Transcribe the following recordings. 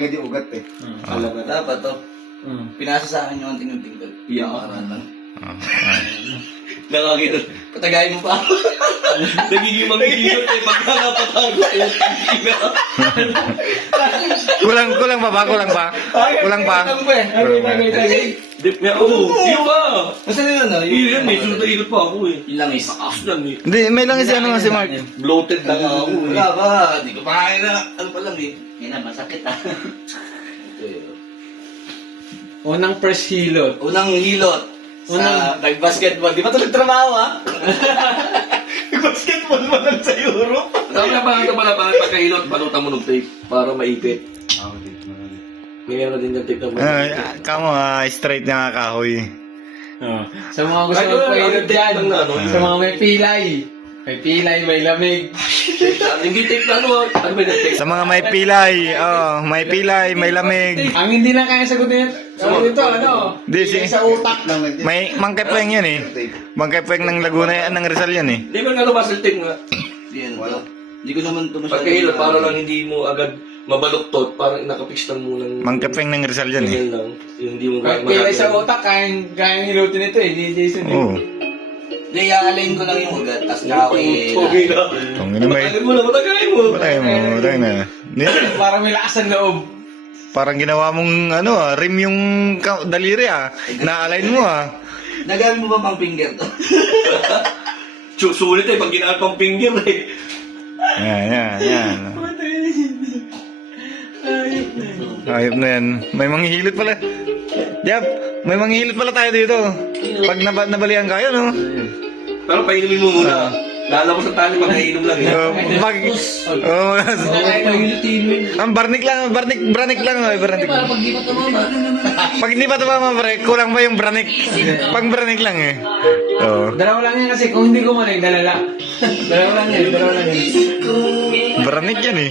agad yung ugat eh. Alaga dapat to. Pinasa sa akin yung anting-anting ko. Iyak ka lang. Nakakita. Patagayin mo pa ako. Nagiging manghihilot eh. Pagka napatago eh. Kulang pa ba? Kulang pa? Kulang pa eh. Dip nga, oo. Iyo ka! Nasaan na yun ah? Iyo yan eh. Sunod na ikot pa ako eh. Yung langis. Takas lang eh. Hindi, may lang si ano nga si Mark. Bloated lang ako eh. Wala ba? Hindi ko pa kaya na. Ano pa lang eh. Yan na, masakit ah. Unang first hilot. Unang hilot. Sa nag-basketball. Di ba ito nagtrabaho ah? Nag-basketball mo lang sa Europe. Sabi na parang ito pala, parang pagkahilot, palutan mo ng tape para maipit. Ngayon na din yung tape na maipit. Kamo straight nga kahoy. Sa mga gusto Kahit mo wala pahilot lang tape dyan. lang na, ano? Sa mga may pilay. May pilay, may lamig. Hindi tape na ano ah. Ano ba yung tape? Sa mga may pilay, may pilay, may lamig. Ang hindi na kaya sagutin ito, ano? Di, si- sa utak. May mangkepeng yan eh. Mangkepeng ng Laguna yan, ng Rizal yan eh. Hindi mo nga ito muscle tape nga. Yan to. Hindi ko naman ito masyadong... Pagkahilot, para lang hindi mo agad mabaluktot, parang nakapix lang mo ng... Mangkepeng ng Rizal yan eh. Ganyan lang. Yung hindi mo Kahit pilay sa utak, kaya hilutin ito eh. Di Jason eh. Oo. Hindi, iaalayin ko lang yung ugat. Tapos kahoy. Okay na. Tungin na may... Matagayin mo na, matagayin mo. Patay na. Para may lakas ang loob. Parang ginawa mong rim yung daliri Na-align mo Nagamit mo ba pang finger to? Sulit eh, pag ginaan pang finger eh. Yan. Ayop na yan. May manghihilot pala. Jap, may manghihilot pala tayo dito. Pag nabalian kayo, no? Pero painumin mo muna. Lalabas sa tali, magkainom lang eh. Ang barnik lang. Barnik lang. Barnik. Para pag di pa tumama. Pag hindi pa tumama, pre, kulang pa yung branik. Pag branik lang eh. Oo. Dalawa lang yan kasi kung hindi gumaling, dalala. Dalawa lang yan. Branik yan eh.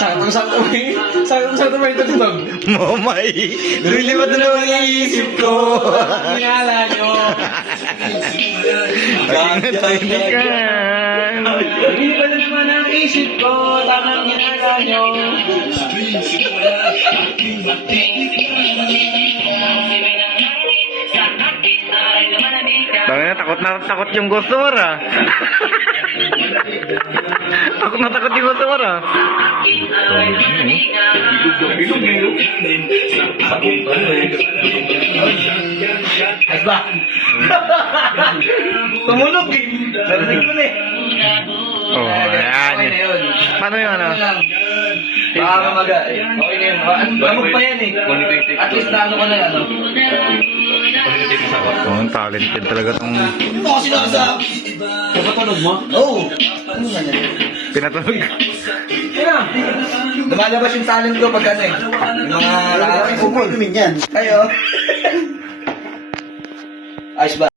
Sakto may tututog. Momay, lilipat na naman ang isip ko. Hinala nyo. Lilipat na naman ang isip ko. Tangang hinala nyo. Takot yung customer takot yung customer Ay ba? Tumunog eh. Narinig ko na eh. Oh, ayan. Okay na yun. Paano yung ano? Baka mamaga eh. Okay na yun. Kamog pa yan eh. At least na ano ka na yan. Oh, talented talaga tong Ano kasi nakasabi? Kapatunog mo? Oo. Ano nga yan? pinatunog. Yan. Lumalabas yung talent ko pag ano eh. Yung mga Kung inumin yan. Kayo. Ayos ba?